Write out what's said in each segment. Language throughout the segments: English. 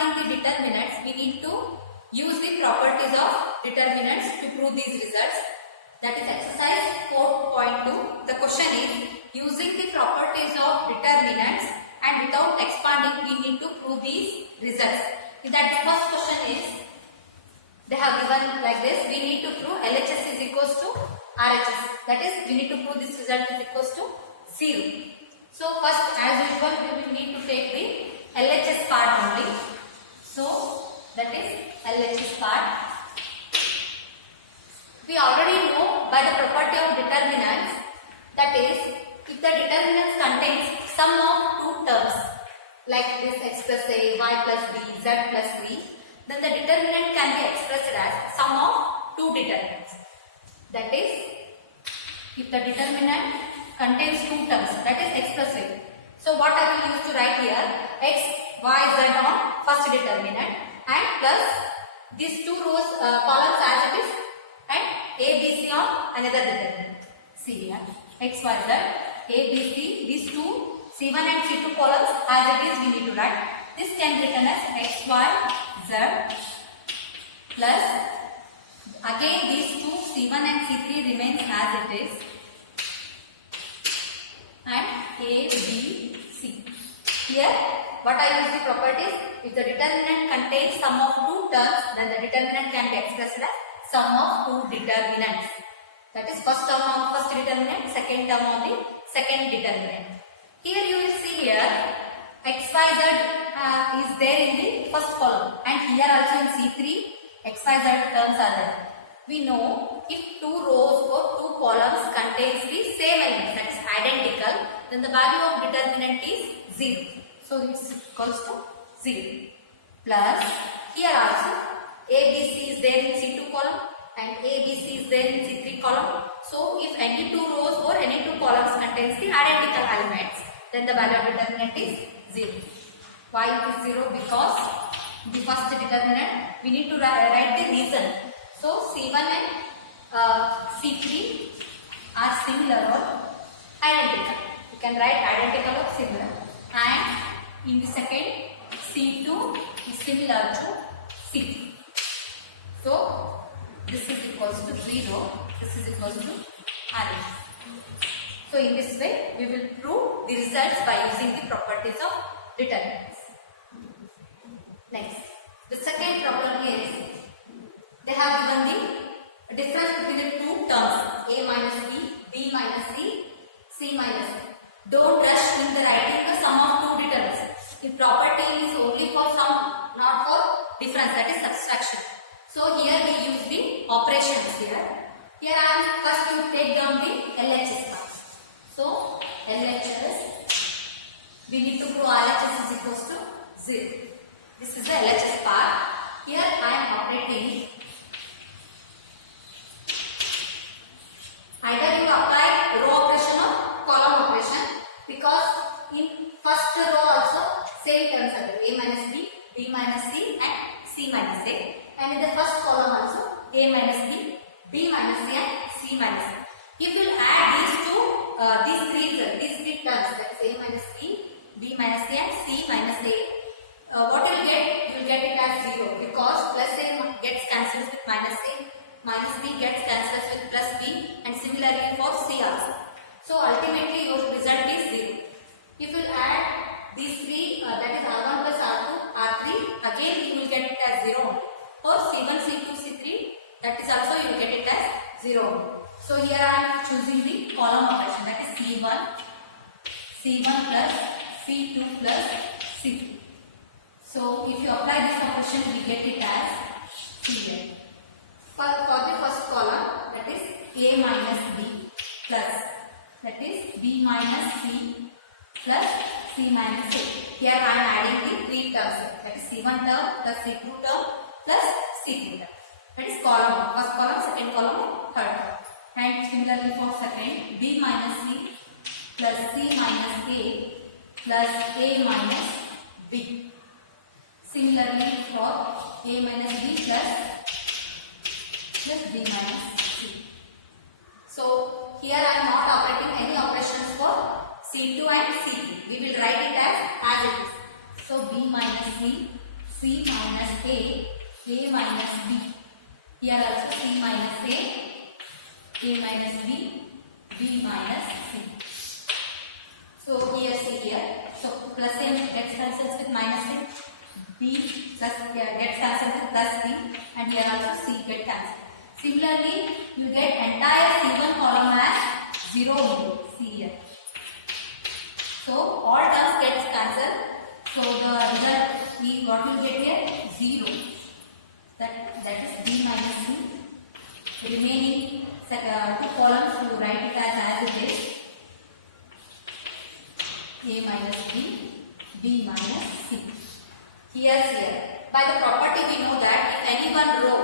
expanding the determinants, we need to use the properties of determinants to prove these results. That is exercise 4.2. The question is, using the properties of determinants and without expanding, we need to prove these results. That first question is, they have given like this, we need to prove LHS is equals to RHS. That is, we need to prove this result is equals to 0. So first, as usual, we will need to take the LHS part only. So that is LHS part. We already know by the property of determinants, that is, if the determinants contains sum of two terms like this x plus a, y plus b, z plus v, then the determinant can be expressed as sum of two determinants. That is, if the determinant contains two terms, that is x plus a. So what I will use to write here, x, y, z on first determinant and plus these two rows columns as it is, and a, b, c on another determinant. See here, x, y, z, a, b, c, these two C1 and C2 columns as it is we need to write. This can be written as x, y, z plus again these two C1 and C3 remains as it is and A, B, C. Here what I use the properties, if the determinant contains sum of two terms, then the determinant can be expressed as sum of two determinants. That is first term on first determinant, second term on the second determinant. Here you will see here x, y, z is there in the first column and here also in C3 x, y, z terms are there. We know if two rows or two columns contains the same element, that is identical, then the value of determinant is 0. So it is equals to 0. Plus here also A, B, C is there in C2 column and A, B, C is there in C3 column. So if any two rows or any two columns contains the identical elements, then the value of determinant is 0. Why it is 0? Because the first determinant we need to write the reason. So C1 and C3 are similar or identical. You can write identical or similar. And in the second, C2 is similar to C3. So this is equals to 0. This is equals to RHS. So in this way, we will prove the results by using the properties of determinants. Next, the second problem is, they have given the difference between the two terms a minus b, b minus c, c minus a. Don't rush in the writing the sum of two determinants. The property is only for sum, not for difference, that is subtraction. So here we use the operations here. Here I am first to take down the LHS part. So LHS, we need to prove RHS is equals to 0. This is the LHS part. Here I am operating. Either you apply row operation or column operation, because in first row also same terms are there, a minus b, b minus c and c minus a, and in the first column also a minus b, b minus c and c minus a. If you add these two, these three terms, that is a minus b, b minus c and c minus a, what you will get? You will get it as 0, because plus a gets cancelled with minus a, minus b gets cancelled with plus b, and similarly for c also. So ultimately your result is 0. If you add these three, that is R1 plus R2, R3, again you will get it as 0. For C1, C2, C3, that is also you will get it as 0. So here I am choosing the column operation, that is C1, C1 plus C2 plus C3. So if you apply this operation, we get it as C1. For the first column, that is A minus B plus, that is B minus C plus C minus A. Here I am adding the three terms, that is C1 term plus C2 term plus C3 term. That is column, first column, second column, third column. And similarly for second, B minus C plus C minus A plus A minus B. Similarly for A minus B plus B minus C. So here I am not operating any operations for C2 and C3. We will write it as it is. So B minus C, C minus A minus B. Here also C minus A minus B, B minus C. So here see here. So plus A gets cancelled with minus A. B plus gets cancelled with plus B, and here also C gets cancelled. Similarly, you get entire C1 column as 0 only. See here. So all terms gets cancelled. So the result is what you get here 0. That is B minus C. The remaining two columns you write it as it is. A minus B, B minus C. Here. By the property we know that if any one row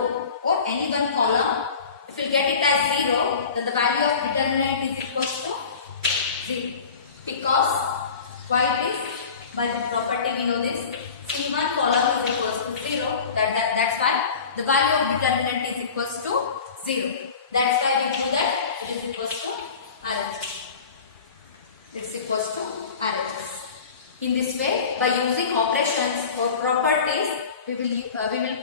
or any one column, if you get it as 0, then the value of determinant is equal to 0. Because why it is? By the property we know this. C1 column is equal to 0. That's why the value of determinant is equal to 0. That's why we do that it is equal to RHS. It's equal to RHS. In this way, by using operations or properties, we will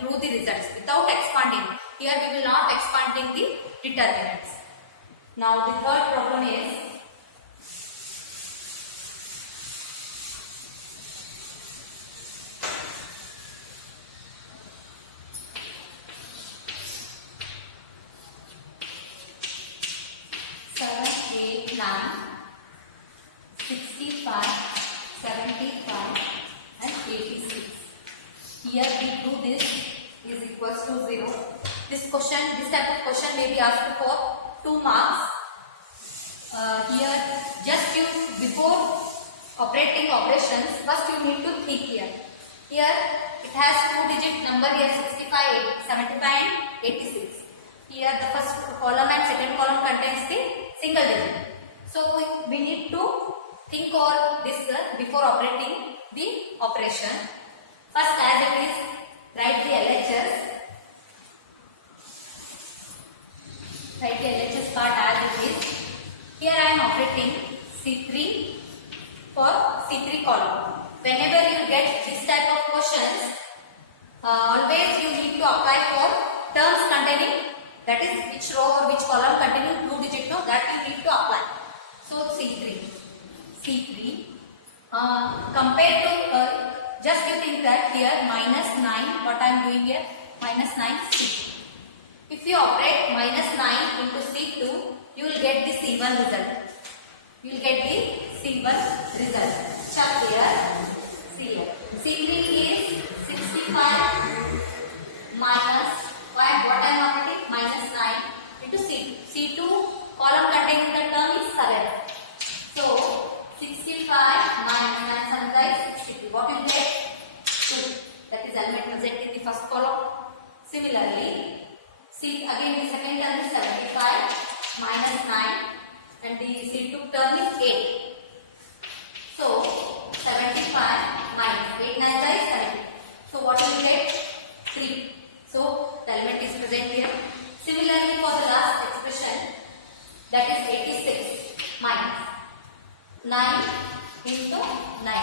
prove the results without expanding. Here we will not expanding the determinants. Now the third problem is here we do this is equals to 0. This type of question may be asked for 2 marks. Here just you before operating operations, first you need to think here. Here it has 2-digit number here 65, 75 and 86. Here the first column and second column contains the single digit. So we need to think all this before operating the operation. First, as it is, write the LHS. Write the LHS part as it is. Here I am operating C3 for C3 column. Whenever you get this type of questions, always you need to apply for terms containing, that is which row or which column containing 2-digit no, that you need to apply. So C3. Compared to just you think that here minus 9, what I am doing here, minus 9 C2. If you operate minus 9 into C2, you will get the C1 result. You will get the C1 result. Check here, see here. C3 is 65 minus, what I am operating, minus 9 into C2. C2 column containing the term is 7. So 65 minus 9 is 62. What will you get? 2. That is element present in the first column. Similarly, see again the second term is 75 minus 9 and the C2 term is 8. So 75 minus 8 9 is 70. So what will you get? 3. So the element is present here. Similarly for the last expression, that is 86 minus 9 into 9.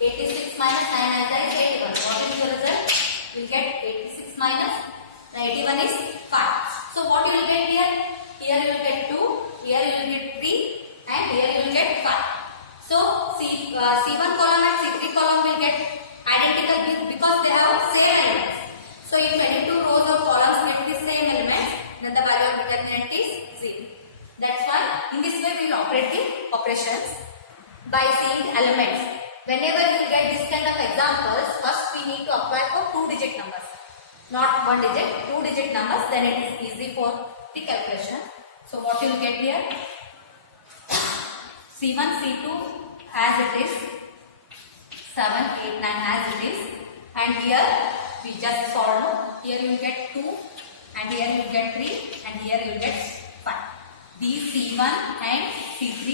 86 minus 9 is 81. What is your result? You will get 86 minus 81 is 5. So what you will get here? Here you will get 2, here you will get 3 and here you will get 5. So C1 column and C3 column will get identical because they have same elements. So if any two rows or columns get the same elements, then the value of determinant is 0. That's why in this way we will operate the operations by seeing elements. Whenever you get this kind of examples, first we need to apply for 2-digit numbers. Not 1 digit, 2-digit numbers, then it is easy for the calculation. So what you will get here? C1, C2 as it is, 7, 8, 9 as it is, and here we just solve. Here you will get 2 and here you will get 3 and here you will get 5. These C1 and C3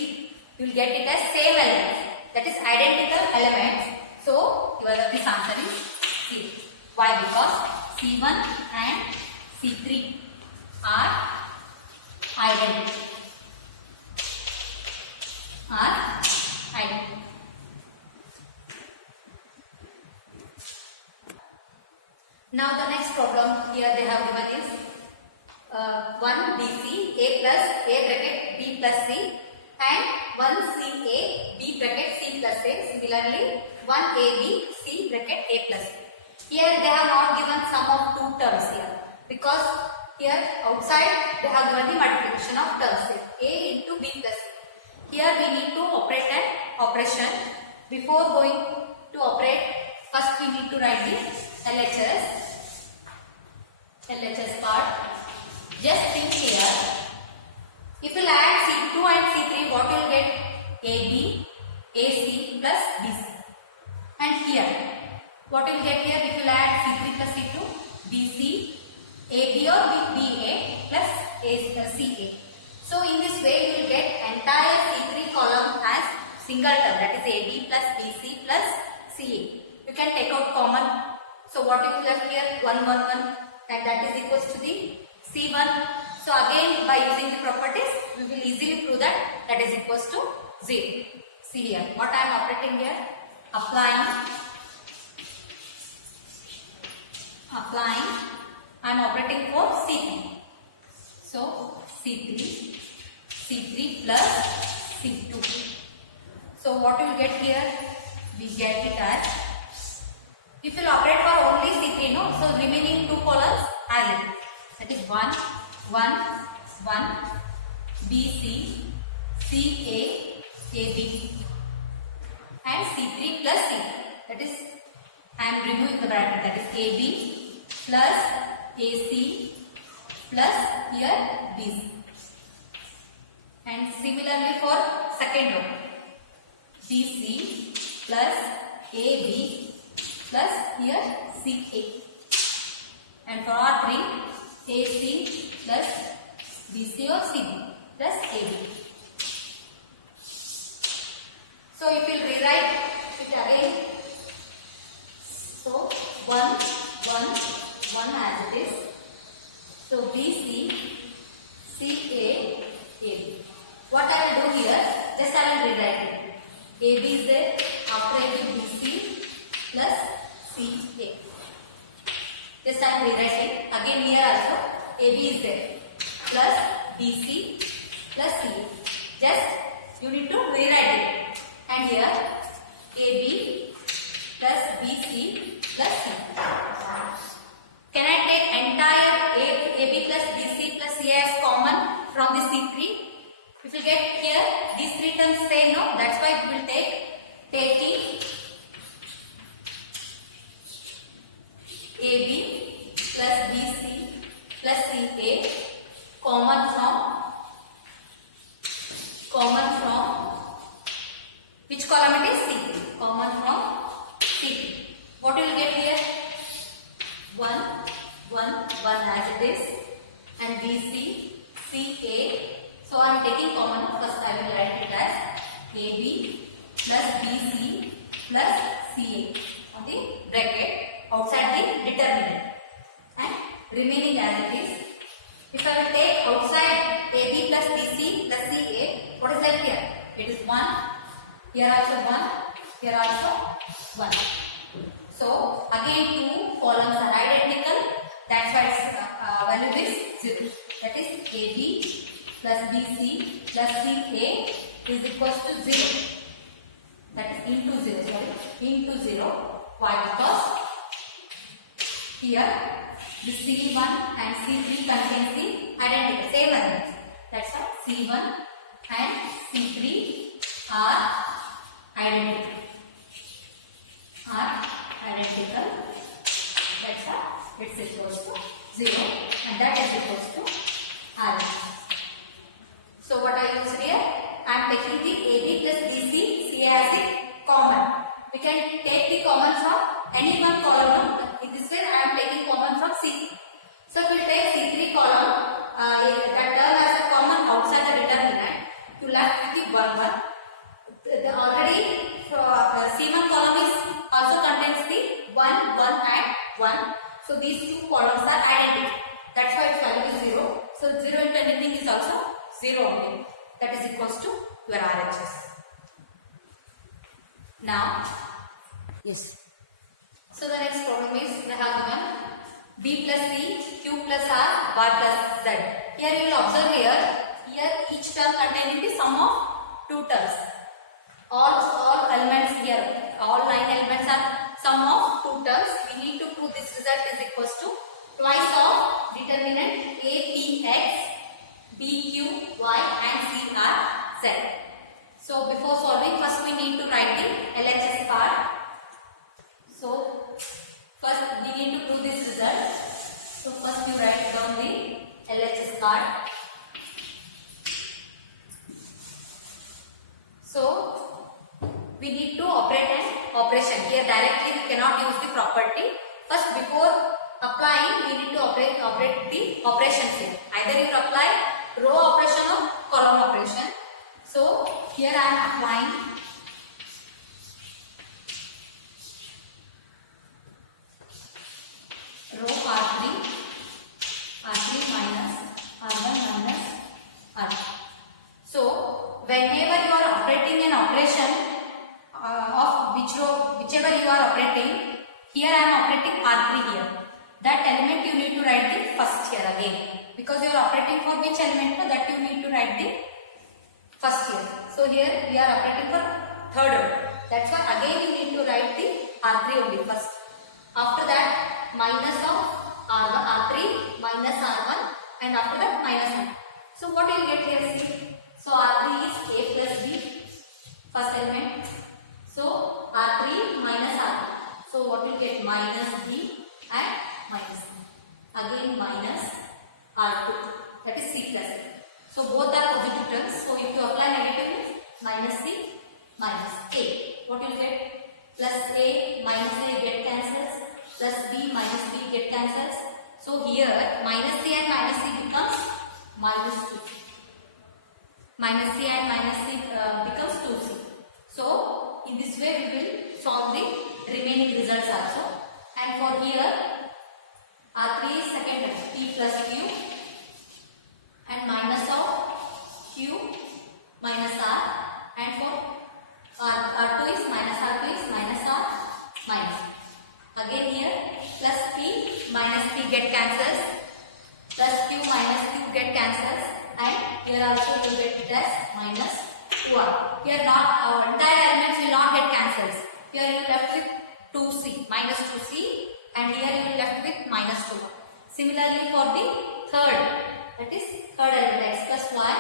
you will get it as same elements, that is identical elements. So your this answer is C. Why? Because C1 and C3 are identical. Now the next problem here they have given is 1 BC A plus A bracket B plus C and 1 CA B bracket C plus A. Similarly 1 AB C bracket A plus B. Here they have not given sum of two terms here because here outside they have given the multiplication of terms here, A into B plus C. Here we need to operate an operation. Before going to operate, first we need to write the LHS part. Just think here, if you add C2 and C3, what you will get? AB, AC plus BC. And here, what you will get here if you add C3 plus C2? BC, AB or BA plus CA. So in this way, you will get entire C3 column as single term, that is AB plus BC plus CA. You can take out common. So what you will have here? 1, 1, 1, and that is equals to the C1. So again by using the properties, we will easily prove that that is equals to 0. See here, what I am operating here? Applying, I am operating for C3. So C3 plus C2. So what you will get here? We get it as, if you will operate for only C3, no? So remaining two columns as it is. That is 1, 1, 1, BC, CA, AB and C3 plus C. That is, I am removing the bracket, that is AB plus AC plus here BC. And similarly for second row, BC plus AB plus here CA. And for R3, AC plus BC or CB plus AB. So if you rewrite it again, so 1, 1, 1 as it is. So BC, CA, AB. What I will do here, just I will rewrite it. AB is there, after I do BC plus CA. Just I am rewriting. Again here also AB is there plus BC plus CA. Just you need to rewrite it. And here AB plus BC plus C. Can I take entire AB plus BC plus CA as common from the C3? If you get here, these three terms same, no? That's why we will taking AB plus BC plus CA common from which column it is? C3. Common from C3. What you will get here? 1, 1, 1 as it is, and BC, CA. So I am taking common. First I will write it as AB plus BC plus CA on the bracket outside the determinant, and remaining as it is. If I will take outside AB plus BC plus CA, what is left here? It is 1. Here also 1. Here also 1. So again two columns are identical. That's why its value is 0. That is AB plus BC plus CA is equals to 0. That is into 0. Sorry, into 0. Why? Because here the C1 and C3 contains the identical same elements. That's why C1 and C3 are identical. That's why it's equals to 0, and that is equals to R. So what I use here? I am taking the AB plus BC CA as a common. We can take the common from any one column. In this way, I am taking common from C3. So if we take C3 column, that term as a common outside the determinant, you left with the 1, 1. Already C1 column is also contains the 1, 1 and 1. So these two columns are identical. That's why its value is 0. So 0 into anything is also 0 only. That is equals to your RHS. Now, yes. So the next problem is they have given B plus C, Q plus R, Y plus Z. Here you will observe here each term containing the sum of two terms. All elements here, all 9 elements are sum of two terms. We need to prove this result is equals to twice of determinant A, P, X, B, Q, Y and C are Z. So before solving, first we need to write the LHS part. So first we need to prove this result. So first you write down the LHS card. So we need to operate an operation. Here directly we cannot use the property. First before applying we need to operate the operations here. Either you apply row operation or column operation. So here I am applying row R3 minus R1 minus R2. So whenever you are operating an operation of whichever you are operating, here I am operating R3 here. That element you need to write the first here again, because you are operating for which element, so that you need to write the first here. So here we are operating for third row. That's why again you need to write the R3 only first. After that minus of R1, R3 minus R1, and after that minus 1. So what you will get here, see? So R3 is A plus B, first element. So R3 minus R2. So what you get, minus B and minus C. Again minus R2, that is C plus A. So both are positive terms. So if you apply negative means minus C minus A. What you will get? Plus A minus A get cancels. Plus B minus B get cancels. So here minus C and minus C becomes minus 2C. Minus C and minus C becomes 2C. So in this way we will solve the remaining results also. And for here R3 is second term, P plus Q, and minus of Q minus R, and for R2 is minus R minus. Again here plus P minus P get cancels, plus Q minus Q get cancels, and here also you will get it as minus 2R. Here not our entire elements will not get cancels. Here you will left with 2C, minus 2C, and here you will left with minus 2. Similarly for the third, that is third element, X plus Y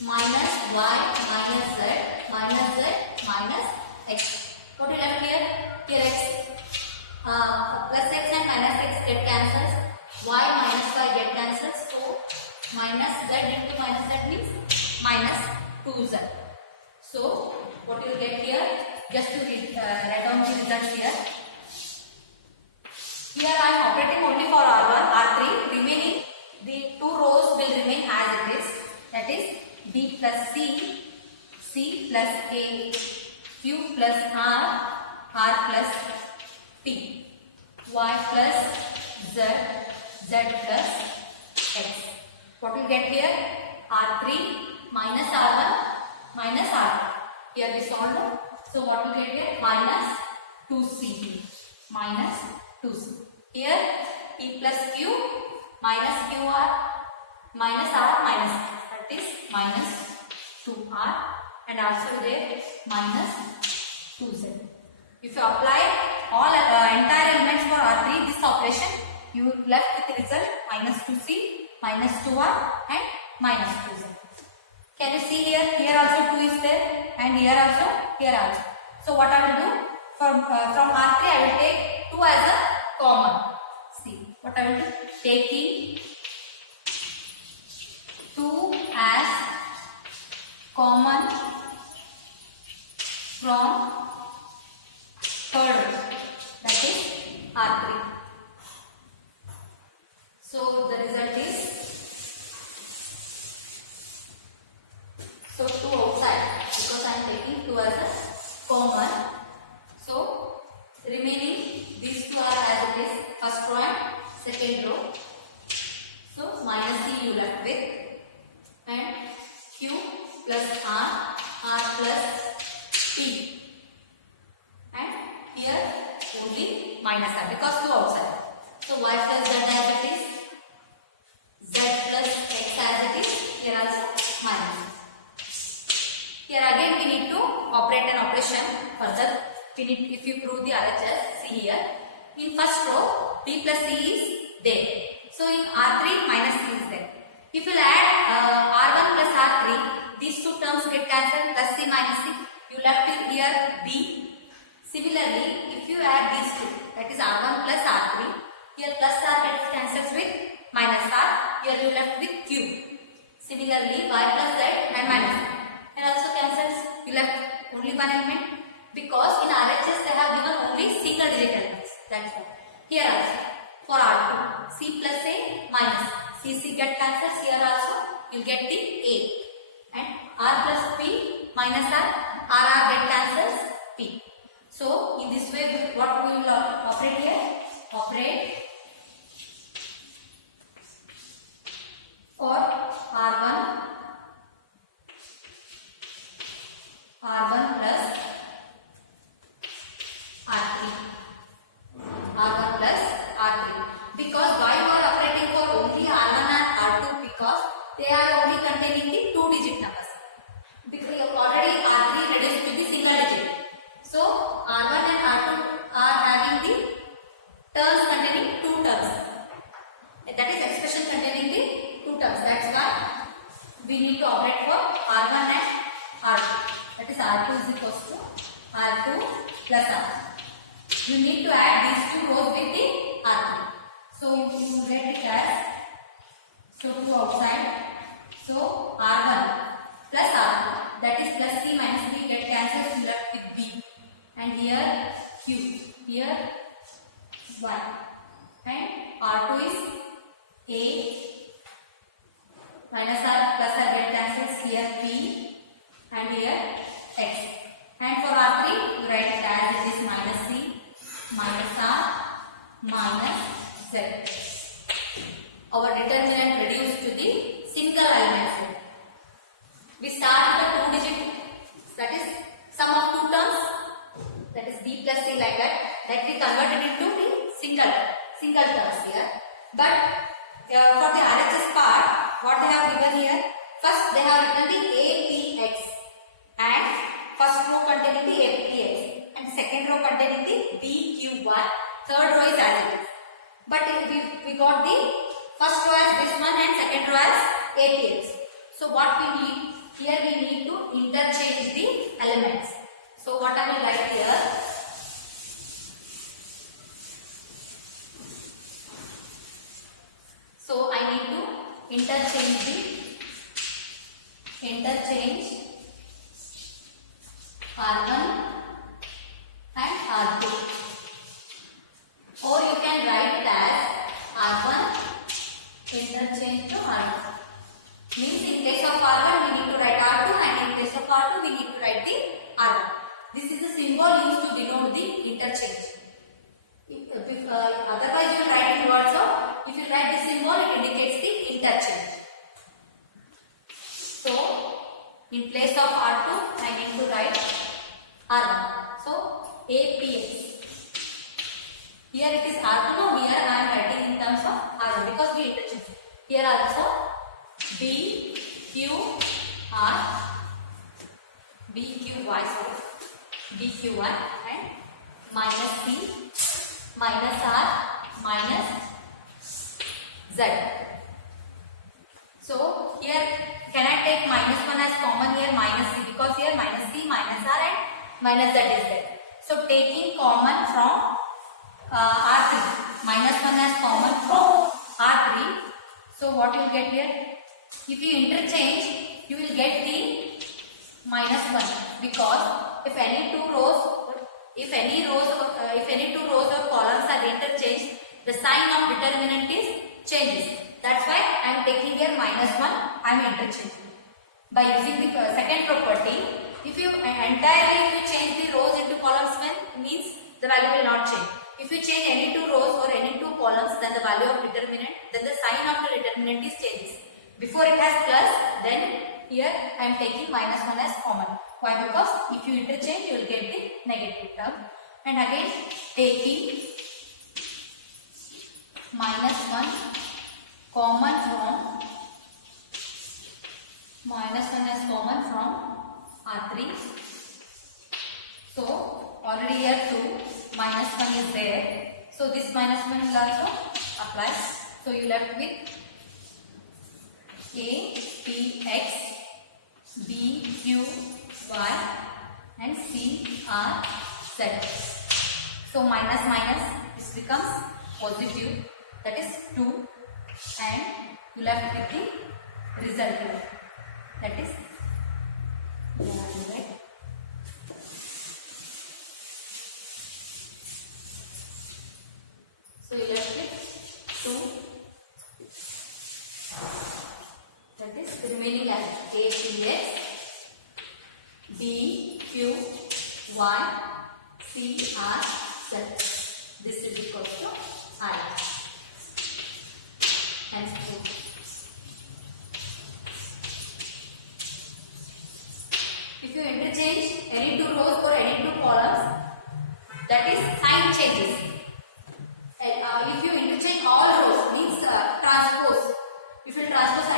minus Y minus Z minus X. What you left here? Here X plus X and minus X get cancels. Y minus Y get cancels. So minus Z into minus Z means minus 2Z. So what you will get here? Just to write down the results here. Here I am operating only for R1, R3. Remaining the two rows will remain as it is. That is B plus C, C plus A, Q plus R, R plus P, Y plus Z, Z plus X. What will get here? R3 minus R1 minus R2. Here we solve. So what will get here? Minus 2C. Minus 2C. Here P plus Q minus QR minus R minus, that is minus 2R, and also there minus 2Z. If you apply all entire elements for R3 this operation, you will left with the result minus 2C, minus 2R and minus 2Z. Can you see here? Here also 2 is there, and here also, here also. So what I will do? From R3 I will take 2 as a common. See what I will do? Taking 2 as common from third row, that is R3. So the result is, so 2 outside, because I am taking 2 as a common. So remaining these two are as it is, first row and second row. So minus C you left with, and Q plus R, R plus P, and here only minus minus r because 2 outside. So y plus z as it is, z plus x as it is, here also minus. Here again we need to operate an operation further. We need, if you prove the RHS, see here. In first row, b plus c is there. So in R3 minus c is there. If you add R1 plus R3, these two terms get cancelled, plus c minus c. You left it here b. Similarly, if you add these two, that is R1 plus R3, here plus r gets cancels with minus r. Here you left with q. Similarly, y plus z and minus z. And also cancels. You left only one element because in RHS they have given only single digit elements. That's why. Here also for R2, c plus a minus c get cancels. Here also you'll get the a. And r plus p minus r get cancels p. So in this way, what we will operate here? Operate for R1 plus R3. R1 plus R3. Because why you are operating for only R1 and R2? Because they are only containing the 2-digit numbers. Because already R3 reduced to the single digit. So R1 and R2 are having the terms containing 2 terms. That is expression containing the 2 terms. That's why we need to operate for R1 and R2. That is R2 is equals to R2 plus R. You need to add these 2 rows with the R3. So you get it as, so 2 outside. So R1 plus R2, that is plus c minus b get cancelled, you left with b. And here q, here 1. And R2 is a minus r plus r get cancels, here p and here x. And for R3 you write it as it is minus c minus r minus z. Our determinant reduced to the single element form. We start with a 2-digit, that is sum of 2 terms, that is b plus c, like that. That we converted into the single terms here. But for the RHS part, what they have given here? First they have written the APX and first row containing the APX and second row containing the BQ1. Third row is as it is. But we got the first row as this one and second row as APX. So what we need here, we need to interchange the elements. So what I will write here? So I need to interchange R1 and R2. Or you can write it as R1 interchange to R2. Means in case of R1 we need to write R2 and in case of R2 we need to write the R1. This is the symbol used to denote the interchange. Otherwise you will write it also. If you write this symbol, it indicates the interchange. So in place of R2 I need to write R1. So APX. Here it is R2. Now here I am writing in terms of R1 because we interchange. Here also BQY, BQ1 and minus C minus R minus Z. So here can I take minus 1 as common here, minus C, because here minus C minus R and minus Z is there. So taking common from R3, minus 1 as common from R3. So what you will get here? If you interchange, you will get the minus 1 because if any two rows or columns are interchanged, the sign of determinant is changes. That's why I am taking here minus 1. I am interchanging by using the second property. If you change the rows into columns, means the value will not change. If you change any 2 rows or any 2 columns, then the value of determinant, then the sign of the determinant is changes. Before it has plus, then here I am taking minus 1 as common. Why? Because if you interchange, you will get the negative term. And again taking minus 1 common from minus 1 is common from R3. So already here 2 minus 1 is there. So this minus 1 will also apply. So you left with A, P, X, B, Q, Y and C, R, Z. So minus minus this becomes positive, that is 2, and you left with the result here, that is right. So you left with 2, that is the remaining as A, P, X, B, Q, Y, C, R, Z. This is equal to I. Hence, if you interchange any two rows or any two columns, that is sign changes. And if you interchange all rows, means transpose. If you transpose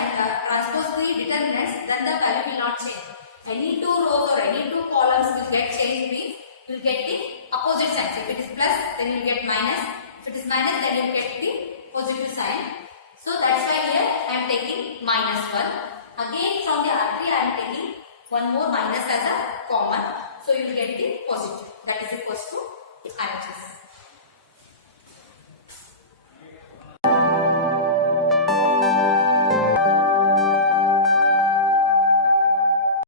the determinants, then the value will not change. Any two rows or any two columns will get changed, means you will get the opposite sign. If it is plus, then you will get minus. If it is minus, then you will get the positive sign. So that's why here I am taking minus 1. Again from the R3 I am taking one more minus as a common. So you will get the positive. That is equals to RHS.